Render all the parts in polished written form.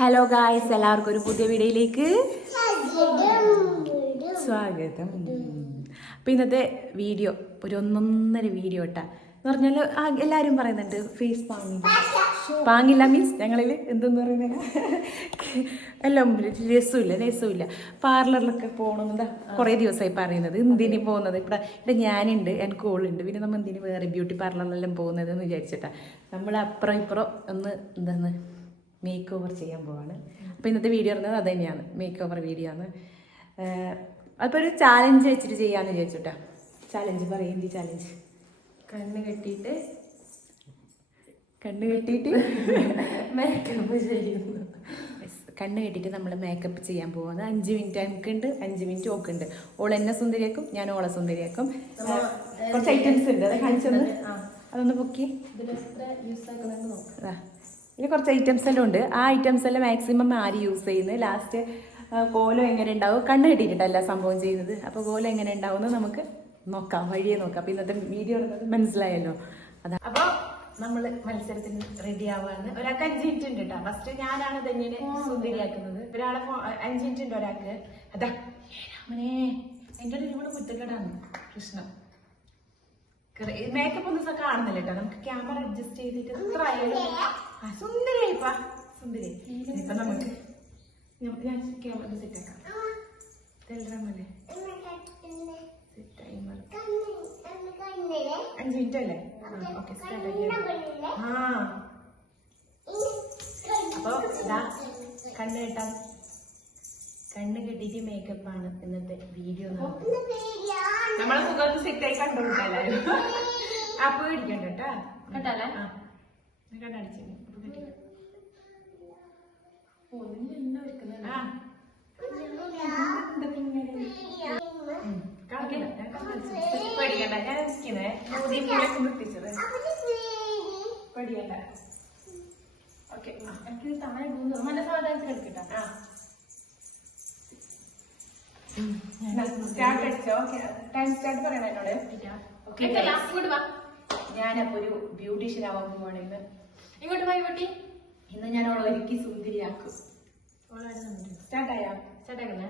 Hello guys, എല്ലാവർക്കും ഒരു പുതിയ വീഡിയോയിലേക്ക് സ്വാഗതം. അപ്പോൾ ഇന്നത്തെ വീഡിയോ ഒരു ഒന്നൊന്നര വീഡിയോ ഇട്ടാ എന്ന് പറഞ്ഞാൽ എല്ലാവരും പറയുന്നുണ്ട് ഫേസ് പാങ്ങില്ല മീൻസ് ഞങ്ങളിൽ എന്തെന്ന് പറയുന്നത് എല്ലാം രസമില്ല പാർലറിലൊക്കെ പോകണമെന്ന് കുറേ ദിവസമായി പറയുന്നത്. എന്തിനു പോകുന്നത് ഇവിടെ ഞാനുണ്ട്, എനിക്ക് ഓളുണ്ട്, പിന്നെ നമ്മൾ എന്തിനു വേറെ ബ്യൂട്ടി പാർലറിലെല്ലാം പോകുന്നത് എന്ന് വിചാരിച്ചിട്ടാണ് നമ്മൾ അപ്പുറം ഇപ്പുറം ഒന്ന് എന്താണ് മേക്ക് ഓവർ ചെയ്യാൻ പോവാണ്. അപ്പോൾ ഇന്നത്തെ വീഡിയോ പറഞ്ഞത് അത് തന്നെയാണ്, മേക്ക് ഓവർ വീഡിയോ ആണ്. അപ്പോൾ ഒരു ചാലഞ്ച് വെച്ചിട്ട് ചെയ്യാമെന്ന് വിചാരിച്ചിട്ടാ. ചാലഞ്ച് പറയും, എന്ത് ചാലഞ്ച്? കണ്ണ് കെട്ടിയിട്ട് മേക്കപ്പ് ചെയ്യുന്നു. കണ്ണ് കെട്ടിയിട്ട് നമ്മൾ മേക്കപ്പ് ചെയ്യാൻ പോകുന്നത് 5 മിനിറ്റ് എനിക്കുണ്ട്, 5 മിനിറ്റ് ഓക്കുണ്ട്. ഓൾ എന്നെ സുന്ദരിയാക്കും, ഞാൻ ഓളെ സുന്ദരിയാക്കും. കുറച്ച് ഐറ്റംസ് ഉണ്ട്, അത് കാണിച്ചൊന്ന് അതൊന്ന് പൊക്കി. ഇതിൽ കുറച്ച് ഐറ്റംസ് എല്ലാം ഉണ്ട്. ആ ഐറ്റംസ് എല്ലാം മാക്സിമം ആര് യൂസ് ചെയ്യുന്നത്. ലാസ്റ്റ് കോലം എങ്ങനെ ഉണ്ടാവും, കണ്ണ് കെട്ടിയിട്ടല്ല സംഭവം ചെയ്യുന്നത്. അപ്പോൾ കോലം എങ്ങനെ ഉണ്ടാവുമെന്ന് നമുക്ക് നോക്കാം, വഴിയെ നോക്കാം. അപ്പോൾ ഇന്നത്തെ വീഡിയോ ഉള്ളത് മനസ്സിലായല്ലോ. അതാ അപ്പോൾ നമ്മൾ മത്സരത്തിന് റെഡി ആവുകയാണ്. ഒരാൾക്ക് 5 മിനിറ്റ് ഉണ്ട് കേട്ടോ. ഫസ്റ്റ് ഞാനാണ് തന്നെ സുന്ദരിയാക്കുന്നത്. ഒരാളെ 5 മിനിറ്റ് ഉണ്ട് ഒരാൾക്ക്. അതാ അവനെ എൻ്റെ ഇവിടെ കുറ്റക്കെടാണ് കൃഷ്ണ. മേക്കപ്പ് ഒന്നും കാണുന്നില്ല കേട്ടോ. നമുക്ക് ക്യാമറ അഡ്ജസ്റ്റ് ചെയ്തിട്ട് എത്ര ആയാലും സുന്ദരിയായിപ്പാ, സുന്ദരി. ഇപ്പൊ നമുക്ക് ഞാൻ ക്യാമറ സെറ്റ് ആക്കാം. ടെലിഗ്രാമല്ലേ 5 മിനിറ്റ് അല്ലേ? ഓക്കെ, അപ്പൊ കണ്ണ് കെട്ടാം. കണ്ണ് കെട്ടിയിട്ട് മേക്കപ്പാണ് ഇന്നത്തെ വീഡിയോ. നമ്മളെ മുഖത്ത് സെറ്റായി കണ്ടുകൊടുക്കാം എല്ലാവരും. അപ്പൊ പേടിക്കണ്ട കേട്ടാ, കേട്ടാലേ? കണ്ണടിച്ചു പേടിക്കണ്ട. ഞാൻ ഇരിക്കുന്നേ നിർത്തിച്ചത് പേടിക്കണ്ട. ഓക്കെ, എനിക്ക് താഴെ നല്ല സാധാരണ എടുക്കട്ടെ. സ്റ്റാർട്ട് അടിച്ചോ? ടൈം സ്റ്റാർട്ട് പറയണ എന്നോട്. ഞാനപ്പോ ഒരു ബ്യൂട്ടീഷ്യൻ ആവാൻ പോവാണ് ഇന്ന്. ഇങ്ങോട്ട് പോയി കുട്ടി. ഇന്ന് ഞാൻ അവളെ ഒരുക്കി സുന്ദരിയാക്കും. സ്റ്റാർട്ടായോ? സ്റ്റാർട്ടാക്കുന്നേ?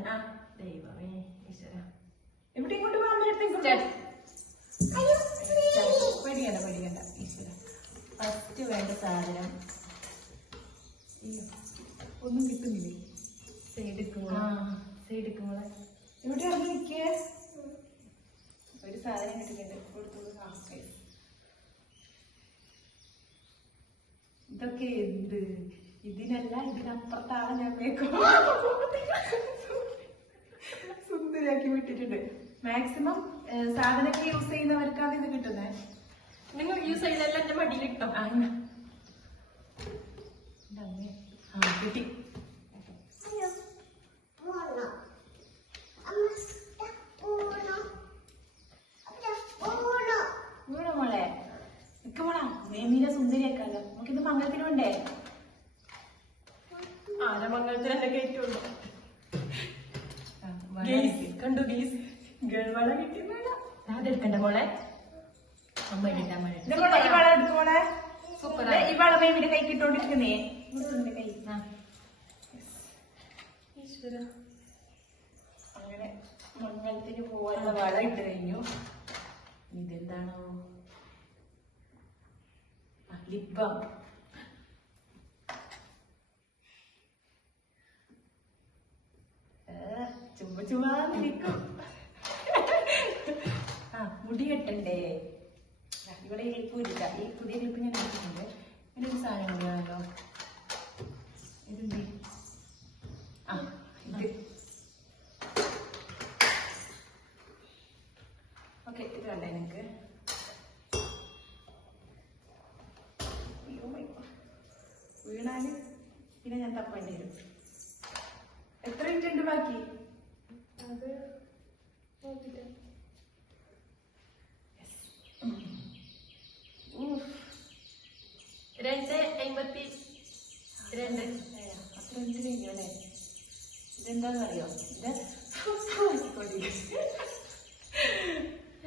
ദൈവമേ ഈശ്വര, ഇവിടെ ഇങ്ങോട്ട് പോകാൻ പേടിക്കണ്ട ഈശ്വര. ഫസ്റ്റ് വേണ്ട സാധനം ഒന്നും കിട്ടുന്നില്ലേ? സൈഡിക്കുമ്പോളെ ഇവിടെ ഇറങ്ങിയിരിക്കേ. ഒരു സാധനം കിട്ടുന്നുണ്ട്, കൊടുത്തോളൂ. ഇതൊക്കെ എന്ത്? ഇതിനല്ല, ഇതിനപ്പുറത്താണ് ഞാൻ സുന്ദരിയാക്കി വിട്ടിട്ടുണ്ട്. മാക്സിമം സാധനമൊക്കെ യൂസ് ചെയ്യുന്നവർക്കാണ് ഇത് കിട്ടുന്നത്. നിങ്ങൾ യൂസ് ചെയ്തല്ല എന്റെ മടിയിൽ കിട്ടും. കിട്ടി. മോളെ നിക്ക് മോളാ, മേമീനെ സുന്ദരിയാക്കാലോ. നമുക്കിന്ന് മംഗളത്തിന് വേണ്ടേ? മംഗളത്തിന് എന്നെ കയറ്റുള്ളൂ. കണ്ടു ഗീസ്, ഗൾവള കിട്ടി. അതെടുക്കണ്ട മോളെ, അമ്മ എടുക്കാൻ വള എടുക്കും മോളെ. സൂപ്പർ. ഈ വള മേമിന്റെ കൈ കിട്ടോണ്ടിരിക്കുന്നേ. കൈ ഈശ്വര. അങ്ങനെ മംഗളത്തിന് പോവാനുള്ള വള ഇട്ട് കഴിഞ്ഞു. ഇതെന്താണോ? Lip balm. ചുമ്മാതിരിക്കും. മുടി കെട്ടണ്ടേ? ഇവിടെ ക്ലിപ്പില്ല. ഈ പുതിയ ക്ലിപ്പ് ഞാൻ എടുത്തിട്ടുണ്ട്. ഇതിനൊരു സാധനം കൊണ്ടുവന്നല്ലോ. ഇതെന്ത്? ഇത് ഓക്കെ. ഇത് കണ്ടേ എനിക്ക്? വീണാല് പിന്നെ ഞാൻ തപ്പേണ്ടി വരും. എത്ര മിനിറ്റ് ഉണ്ട് ബാക്കി? അത് 2:52. അത്ര മിനിറ്റ് കഴിഞ്ഞു അല്ലേ? ഇതെന്താന്ന് അറിയോ?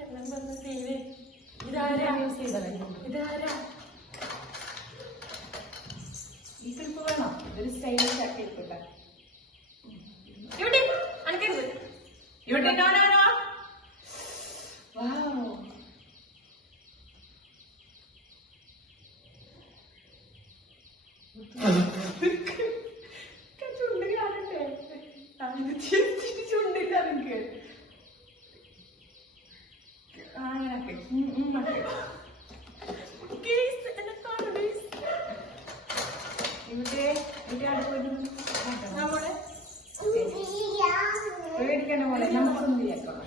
എല്ലാം പറഞ്ഞ തീരെ ഇതാരാ യൂസ് ചെയ്തത്? ഇതാരാ? ഈ ക്ലിപ്പ് വേണോ? ഇതൊരു സ്റ്റൈലിഷ് കേൾക്കട്ടെ ഇവിടെ അനക്കരുത് ഇവിടെ കാണാനോ ചുണ്ട് കാണട്ടെ ചുണ്ടില്ല നിനക്ക് അങ്ങനൊക്കെ ഇവിടെ ഇവിടെ അടുത്ത് പേടിക്കണ്ട പോലെ നമ്മൾ സുന്ദരിയാക്കാം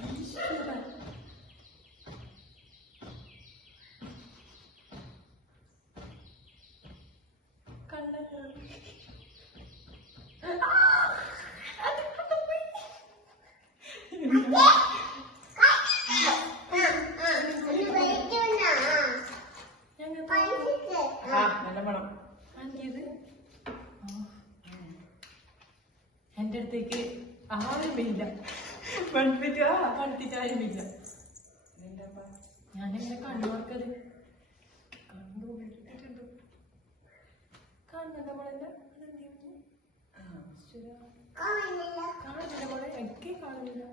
നല്ല മണം എന്റെ അടുത്തേക്ക് ആരുമില്ല പഠിപ്പിച്ച ആരുമില്ല ഞാനെങ്ങനെ കണ്ണുവർക്കത് കണ്ടുപിടിച്ചിട്ടുണ്ട് കാണുന്നുണ്ട് മോളെന്നെ കാണുന്നില്ല മോളെ എനിക്ക് കാണുന്നില്ല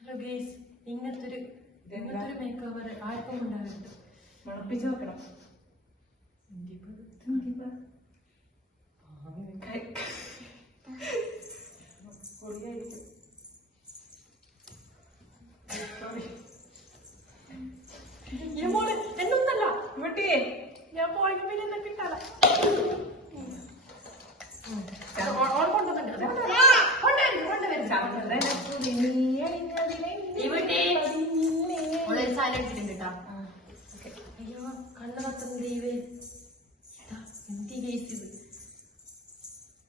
ഹലോ ഗേസ് ഇങ്ങനത്തെ ഒരു മേക്ക് ഓവർ ആർക്കും ഉണ്ടാകുന്നുണ്ട് മണപ്പിച്ച് നോക്കണം എന്നൊന്നല്ല ഇവിടെ ഞാൻ പോയെങ്കിൽ പിന്നെ എന്നെ കിട്ടാല അയ്യോ കണ്ണടത്തും ദൈവേ എന്തി കേസ് ഇത്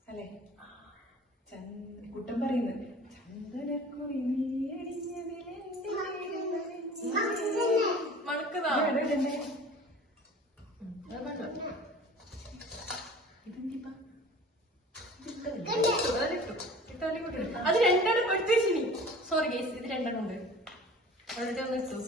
അല്ലേ കുട്ടം പറയുന്നത് ചന്ദനക്കുറി അത് രണ്ടെണ്ണം എടുത്തേച്ചിനി സോറി ഗേസ് ഇത് രണ്ടെണ്ണം ഉണ്ട് അവിടെ ഒന്ന് ഇട്ടു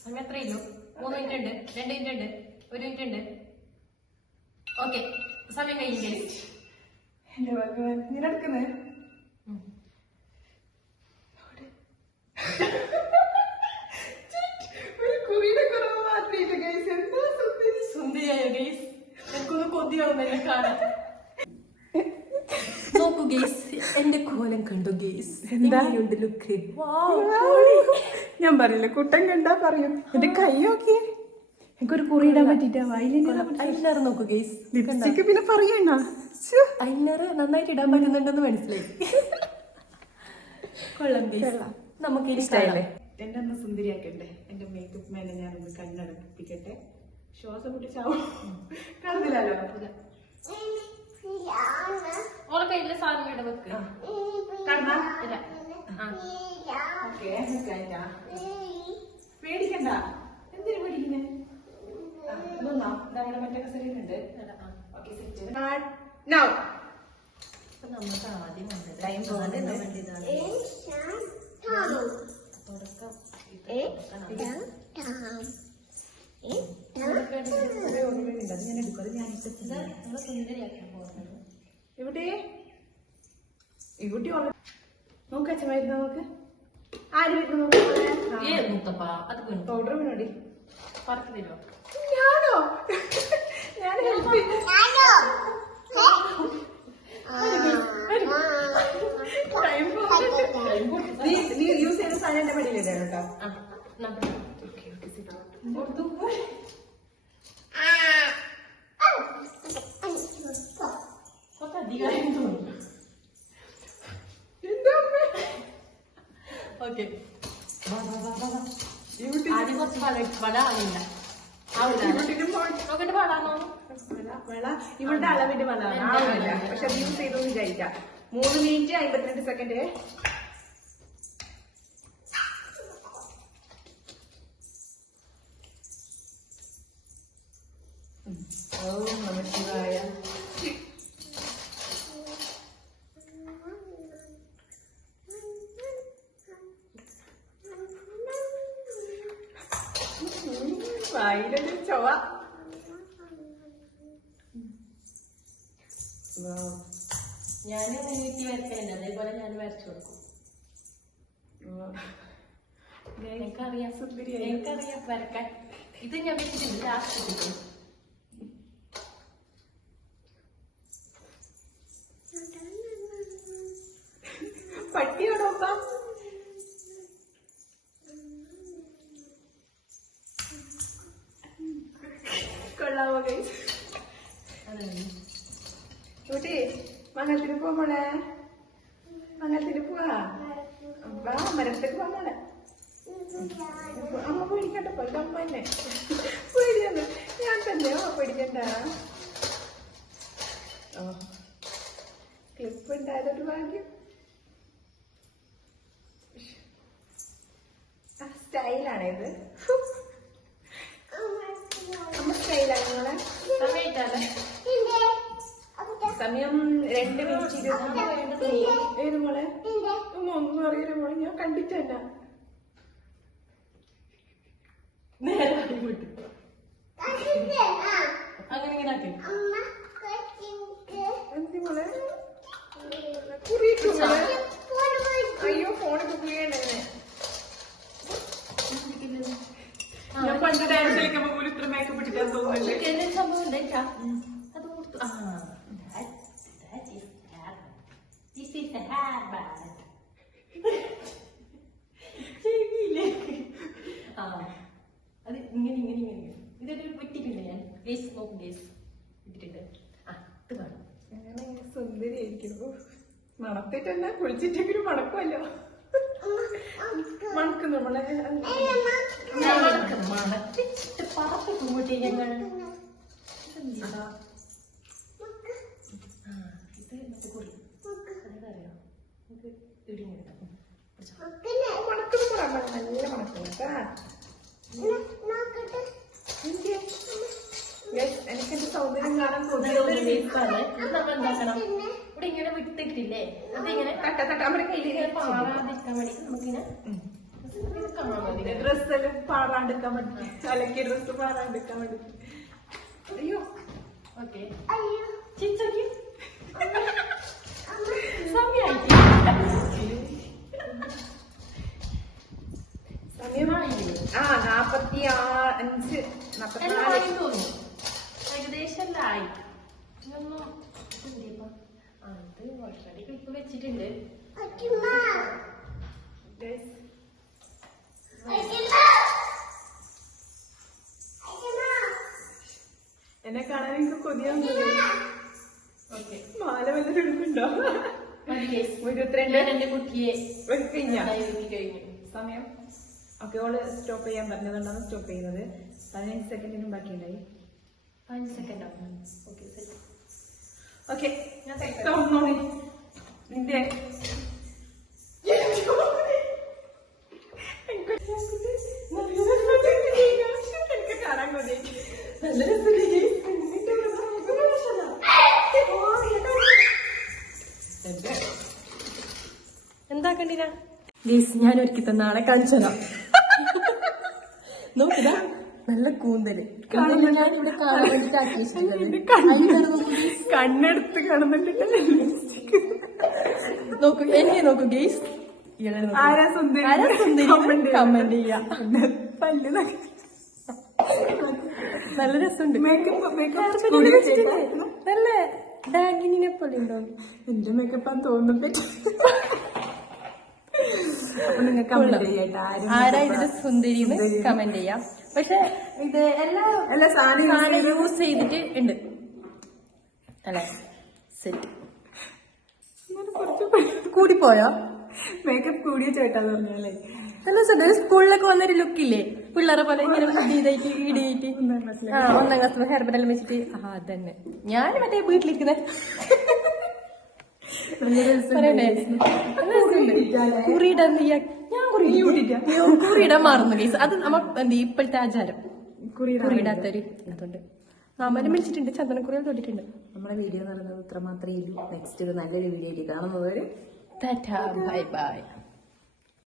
സമയം എത്രയില്ലോ 3 മിനിറ്റ് ഉണ്ട് 2 മിനിറ്റ് ഉണ്ട് 1 മിനിറ്റ് ഉണ്ട് ഓക്കെ സമയം കഴിഞ്ഞില്ലേ എന്റെ ഭഗവാൻ ഇങ്ങനെ എടുക്കുന്നേ സുന്ദരിയായ ഗേസ് എനിക്കൊന്ന് കൊതിയാവുന്ന എന്നെ കാണാൻ നോക്കൂ ഗേസ് എന്റെ കോലം കണ്ടു ഗേസ് എന്താണ്ട് ലുക്ക് ഞാൻ പറയില്ല കുട്ടൻ കണ്ടാ പറയും എന്റെ കൈ നോക്കിയേ എനിക്കൊരു കുറി ഇടാൻ പറ്റിട്ടാ ഐലൈനർ നോക്കൂ ഗേസ് ലിപ്സ്റ്റിക് പിന്നെ പറയണ്ട ഐലൈനർ നന്നായിട്ട് ഇടാൻ പറ്റുന്നുണ്ടെന്ന് മനസ്സിലായി കൊള്ളാം ഗേസ് നമുക്ക് ഇഷ്ടമല്ലേ എന്നെ ഒന്ന് സുന്ദരിയാക്കണ്ടേ എന്റെ മേക്കപ്പ് മേലെ ഞാനൊന്ന് കണ്ണടപ്പിക്കട്ടെ ശ്വാസം പൊട്ടിച്ചാവും കാണുന്നില്ലല്ലോ ഓളെ കയ്യിലെ സാധനം ഇവിടെ വെക്ക് പേടിക്കണ്ട എന്തിനു പേടിക്കുന്നേ നമ്മുടെ മറ്റേ കസേരയുണ്ട് നമുക്ക് ആദ്യം ടൈം ഇവിടെ ഇവിടെ നോക്ക് അച്ഛൻ വരുന്ന നോക്ക് ആര് വരുന്നു പൗഡർ വേണോടി പറക്കി തരുമോ ഞാനോ ഞാൻ നീ യൂസ് ചെയ്യുന്ന സാധനം എന്റെ പടിയിലില്ല കേട്ടോ ഓക്കെ ആദ്യം കുറച്ച് വട വാങ്ങില്ല ഇവളുടെ അളവിന്റെ വട പക്ഷെ അത് യൂസ് ചെയ്തൊന്നും വിചാരിക്കാം 3 മിനിറ്റ് 52 സെക്കൻഡ് ഓം നമഃ ശിവായ വായിലൊരു ചൊവ. ഞാൻ വീട്ടിൽ വരക്കലുണ്ട്, അതേപോലെ ഞാൻ വരച്ചു കൊടുക്കും. എനിക്കറിയാം വരക്കാൻ. ഇത് ഞാൻ വെച്ചിട്ടുണ്ട് ലാസ്റ്റ്. പട്ടിയാണോ കൊള്ളാവോ ഗൈസ്? കുട്ടി മംഗലത്തിന് പോമോളെ, മംഗലത്തിന് പോവാ. മരത്തേക്ക് പോമോളെ. അമ്മ പേടിക്കണ്ട, പോയിട്ട് അമ്മ തന്നെ പേടിയാണ്. ഞാൻ തന്നെ അമ്മ പേടിക്കണ്ട. ക്ലിപ്പ് ഉണ്ടായതൊരു ഭാഗ്യം. സ്റ്റൈലാണ് ഇത്. അമ്മ സ്റ്റൈലാണ് നിങ്ങളെ. സമയം 2 മിനിറ്റ് 20. ഏത് മോളെ? ഒന്നും അറിയില്ല മോളെ, ഞാൻ കണ്ടിട്ടല്ല. എന്തി മോളെ? കുറിയിട്ടില്ല. അയ്യോ ഫോണൊക്കെ കുറിയണ്ടേ. ഞാൻ പണ്ട് ഡാൻസ് കളിക്കുമ്പോ പോലും ഇത്ര മേക്കപ്പ് ഇട്ടിട്ടാൻ തോന്നുന്നില്ല. സംഭവം ഉണ്ടായിട്ടാ അത് കൊടുത്തു. അത് ഇങ്ങനെ ഇങ്ങനെ ഇങ്ങനെ ഇതൊരു വെട്ടിട്ടുണ്ട്. ഞാൻ ഗേസ് നോക്കും, ഗേസ് ഇട്ടിട്ടുണ്ട്. ഇത് വേണം. അങ്ങനെ സുന്ദരിയായിരിക്കുന്നു. മണത്തിട്ടല്ല, കുളിച്ചിട്ടെങ്കിലും മണക്കുമല്ലോ. മണക്കും നമ്മളെ മണത്തിട്ട് പറപ്പിക്കും കൂട്ടി ഞങ്ങൾ. ഇത് മറ്റേ കുറി അതറിയോ? നമുക്ക് ഇടിഞ്ഞെടുക്കാം. മണക്കുന്നു നല്ല മണക്കുന്നു കേട്ടാ. എനിക്കെന്റെ സൗന്ദര്യം കാണാൻ എന്താക്കണം? ഇവിടെ ഇങ്ങനെ വിട്ടിട്ടില്ലേ, അതിങ്ങനെ നമ്മുടെ കയ്യിൽ പാറാതിരിക്കാൻ വേണ്ടി നമുക്കിങ്ങനെ കാണാൻ മതി. ഡ്രസ്സെല്ലാം പാറാണ്ടിരിക്കാൻ വേണ്ടി, അലക്കിയ ഡ്രസ്സ് പാറാണ്ടിരിക്കാൻ വേണ്ടി. അയ്യോ ഓക്കെ. ചിച്ചോക്കി സമയം തോന്നുന്നു. ഏകദേശം എല്ലാം ആയി. ഇതൊന്നും ഇത് ഓൾറെഡി ക്ലിപ്പ് വെച്ചിട്ടുണ്ട്. എന്നെ കാണാൻ എനിക്ക് കൊതിയാവുന്നില്ല. മാല വല്ലതും എടുക്കുന്നുണ്ടോ? 22 എന്റെ കുട്ടിയെ കഴിഞ്ഞു സമയം. ഓക്കെ, ഓള് സ്റ്റോപ്പ് ചെയ്യാൻ പറഞ്ഞതുകൊണ്ടാണ് സ്റ്റോപ്പ് ചെയ്യുന്നത്. 15 സെക്കൻഡിനും ബാക്കിയുണ്ടായി. 5 സെക്കൻഡോ? ഓക്കെ, തോന്നോളി നിന്റെ എനിക്ക് കാണാൻ കൊതി. നല്ല രസമില്ലേ? എന്താക്കണ്ടിന ഗീസ് ഞാൻ ഒരുക്കി തന്ന ആളെ കാണിച്ചതാ. നോക്കിതാ നല്ല കൂന്തല് ഞാനിവിടെ കാണാൻ വേണ്ടിട്ട് ആക്കി വെച്ചിട്ടുള്ളത്. കണ്ണെടുത്ത് കാണുന്നുണ്ട്. നോക്കൂ, എന്നെ നോക്കൂ ഗീസ്. ആരാ സുന്ദരി? കമന്റ് ചെയ്യാ. നല്ല രസമുണ്ട്. നല്ല ഡാഗിനെ പോലെ ഉണ്ടോ? എന്റെ മേക്കപ്പാന്ന് തോന്നുന്നുണ്ട്. ആരാ ഇതിന്റെ സുന്ദരി കമന്റ് ചെയ്യാം. പക്ഷെ ഇത് എല്ലാ സാധനം യൂസ് ചെയ്തിട്ട് ഉണ്ട് അല്ലെ? സെറ്റ് കൂടിപ്പോയോ? മേക്കപ്പ് കൂടിയ ചേട്ടാന്ന് പറഞ്ഞാലേ നല്ല സ്കൂളിലൊക്കെ വന്നൊരു ലുക്കില്ലേ, പിള്ളേരെ പോലെ ഇങ്ങനെ ഇതായിട്ട് ഇടിയായിട്ട്. 1ാം ക്ലാസ് ഹെയർ ബെല്ലാം വെച്ചിട്ട്. അതന്നെ ഞാൻ മറ്റേ വീട്ടിലിരിക്കുന്ന കുറിയിടാൻ ഞാൻ കുറിയിടാൻ മാറുന്നു കേസ്. അത് നമ്മ എന്താ ഇപ്പോഴത്തെ ആചാരം കുറിയിടാത്തൊരു. അതുകൊണ്ട് മാമനെ വിളിച്ചിട്ടുണ്ട്, ചന്ദനക്കുറിയിൽ തൊട്ടിട്ടുണ്ട്. നമ്മളെ വീഡിയോ എന്ന് പറയുന്നത് ഇത്ര മാത്രമേ ഉള്ളൂ. നെക്സ്റ്റ് നല്ലൊരു വീഡിയോ കാണുന്നവര് ബൈ ബൈ.